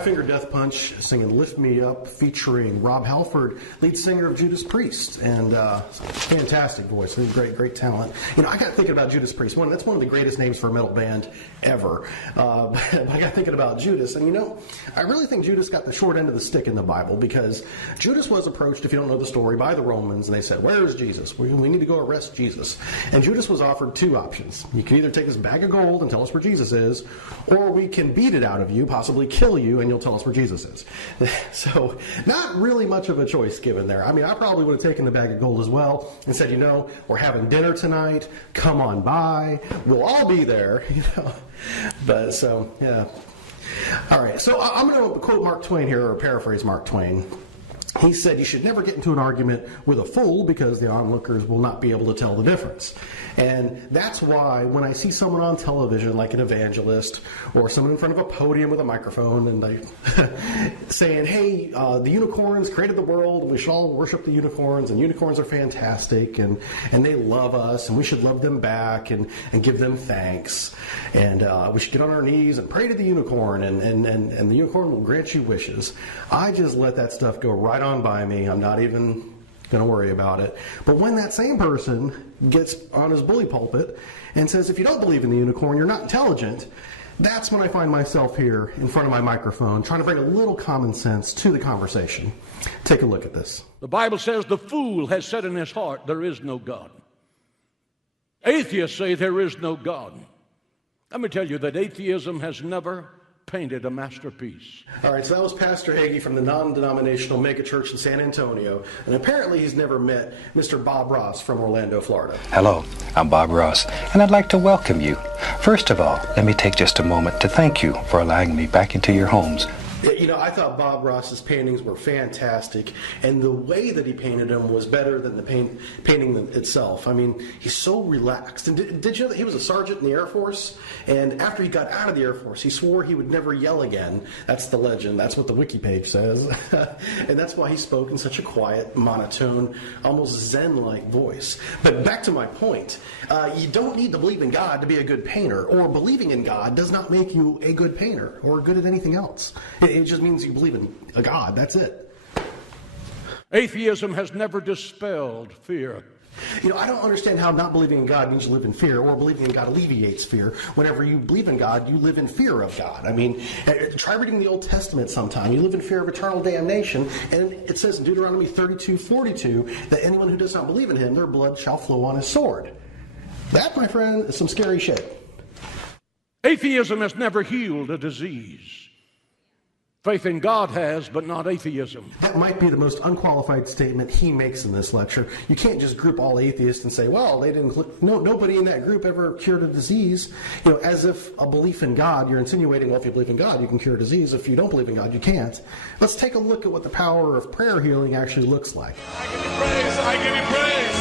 Five Finger Death Punch singing Lift Me Up, featuring Rob Halford, lead singer of Judas Priest, and fantastic voice, great talent. You know, I got thinking about Judas Priest. That's one of the greatest names for a metal band ever. I got thinking about Judas, and you know, I really think Judas got the short end of the stick in the Bible, because Judas was approached, if you don't know the story, by the Romans, and they said, "Where is Jesus? We need to go arrest Jesus." And Judas was offered two options. You can either take this bag of gold and tell us where Jesus is, or we can beat it out of you, possibly kill you, and you'll tell us where Jesus is. So, not really much of a choice given there. I mean, I probably would have taken the bag of gold as well and said, you know, we're having dinner tonight, come on by, we'll all be there, you know. But, so, yeah. All right, so I'm going to quote Mark Twain here, or paraphrase Mark Twain. He said, "You should never get into an argument with a fool, because the onlookers will not be able to tell the difference." And that's why when I see someone on television, like an evangelist, or someone in front of a podium with a microphone, and they saying, "Hey, the unicorns created the world, we should all worship the unicorns, and unicorns are fantastic, and they love us, and we should love them back, and give them thanks, and we should get on our knees and pray to the unicorn, and the unicorn will grant you wishes," I just let that stuff go right on by me. I'm not even going to worry about it. But when that same person gets on his bully pulpit and says, "If you don't believe in the unicorn, you're not intelligent," that's when I find myself here in front of my microphone trying to bring a little common sense to the conversation. Take a look at this. The Bible says the fool has said in his heart, there is no God. Atheists say there is no God. Let me tell you that atheism has never painted a masterpiece. All right, so that was Pastor Hagee from the non-denominational megachurch in San Antonio, and apparently he's never met Mr. Bob Ross from Orlando, Florida. Hello, I'm Bob Ross, and I'd like to welcome you. First of all, let me take just a moment to thank you for allowing me back into your homes. You know, I thought Bob Ross's paintings were fantastic, and the way that he painted them was better than the painting itself. I mean, he's so relaxed. And did you know that he was a sergeant in the Air Force? And after he got out of the Air Force, he swore he would never yell again. That's the legend. That's what the wiki page says. And that's why he spoke in such a quiet, monotone, almost Zen-like voice. But back to my point, you don't need to believe in God to be a good painter, or believing in God does not make you a good painter or good at anything else. It just means you believe in a God. That's it. Atheism has never dispelled fear. You know, I don't understand how not believing in God means you live in fear, or believing in God alleviates fear. Whenever you believe in God, you live in fear of God. I mean, try reading the Old Testament sometime. You live in fear of eternal damnation, and it says in Deuteronomy 32:42 that anyone who does not believe in him, their blood shall flow on his sword. That, my friend, is some scary shit. Atheism has never healed a disease. Faith in God has, but not atheism. That might be the most unqualified statement he makes in this lecture. You can't just group all atheists and say, well, they didn't. No, nobody in that group ever cured a disease. You know, as if a belief in God, you're insinuating, well, if you believe in God, you can cure a disease. If you don't believe in God, you can't. Let's take a look at what the power of prayer healing actually looks like. I give you praise. I give you praise.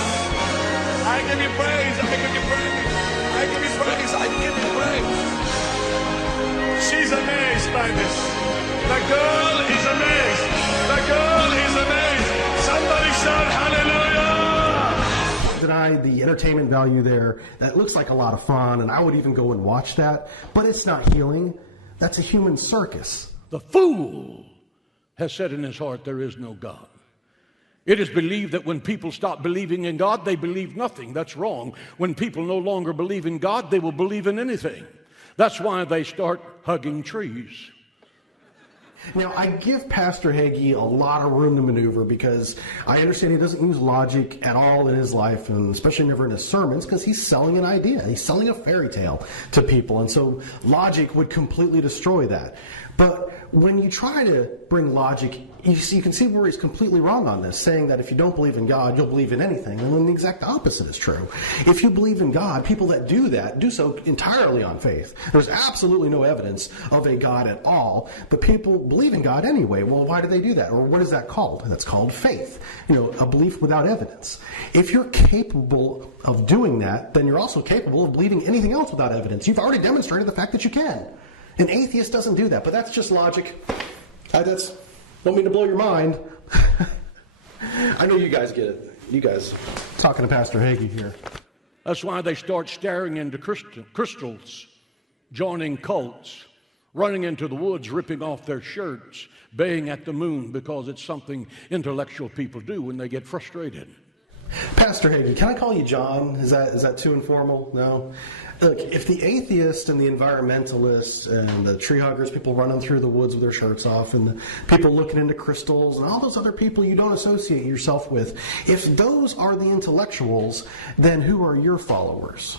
I give you praise. I give you praise. I give you praise. I give you praise. She's amazed by this. The girl is amazed. The girl is amazed. Somebody shout hallelujah. Deny the entertainment value there. That looks like a lot of fun, and I would even go and watch that. But it's not healing. That's a human circus. The fool has said in his heart, there is no God. It is believed that when people stop believing in God, they believe nothing. That's wrong. When people no longer believe in God, they will believe in anything. That's why they start hugging trees. Now, I give Pastor Hagee a lot of room to maneuver, because I understand he doesn't use logic at all in his life, and especially never in his sermons, because he's selling an idea. He's selling a fairy tale to people, and so logic would completely destroy that. But when you try to bring logic, you can see where he's completely wrong on this, saying that if you don't believe in God, you'll believe in anything. And then the exact opposite is true. If you believe in God, people that do that do so entirely on faith. There's absolutely no evidence of a God at all, but people believe in God anyway. Well, why do they do that? Or what is that called? That's called faith. You know, a belief without evidence. If you're capable of doing that, then you're also capable of believing anything else without evidence. You've already demonstrated the fact that you can. An atheist doesn't do that, but that's just logic. That's, don't mean to blow your mind. I know you guys get it. You guys talking to Pastor Hagee here. That's why they start staring into crystals, joining cults, running into the woods, ripping off their shirts, baying at the moon because it's something intellectual people do when they get frustrated. Pastor Hagee, can I call you John? Is that too informal? No? Look, if the atheists and the environmentalists and the tree huggers, people running through the woods with their shirts off, and the people looking into crystals, and all those other people you don't associate yourself with, if those are the intellectuals, then who are your followers?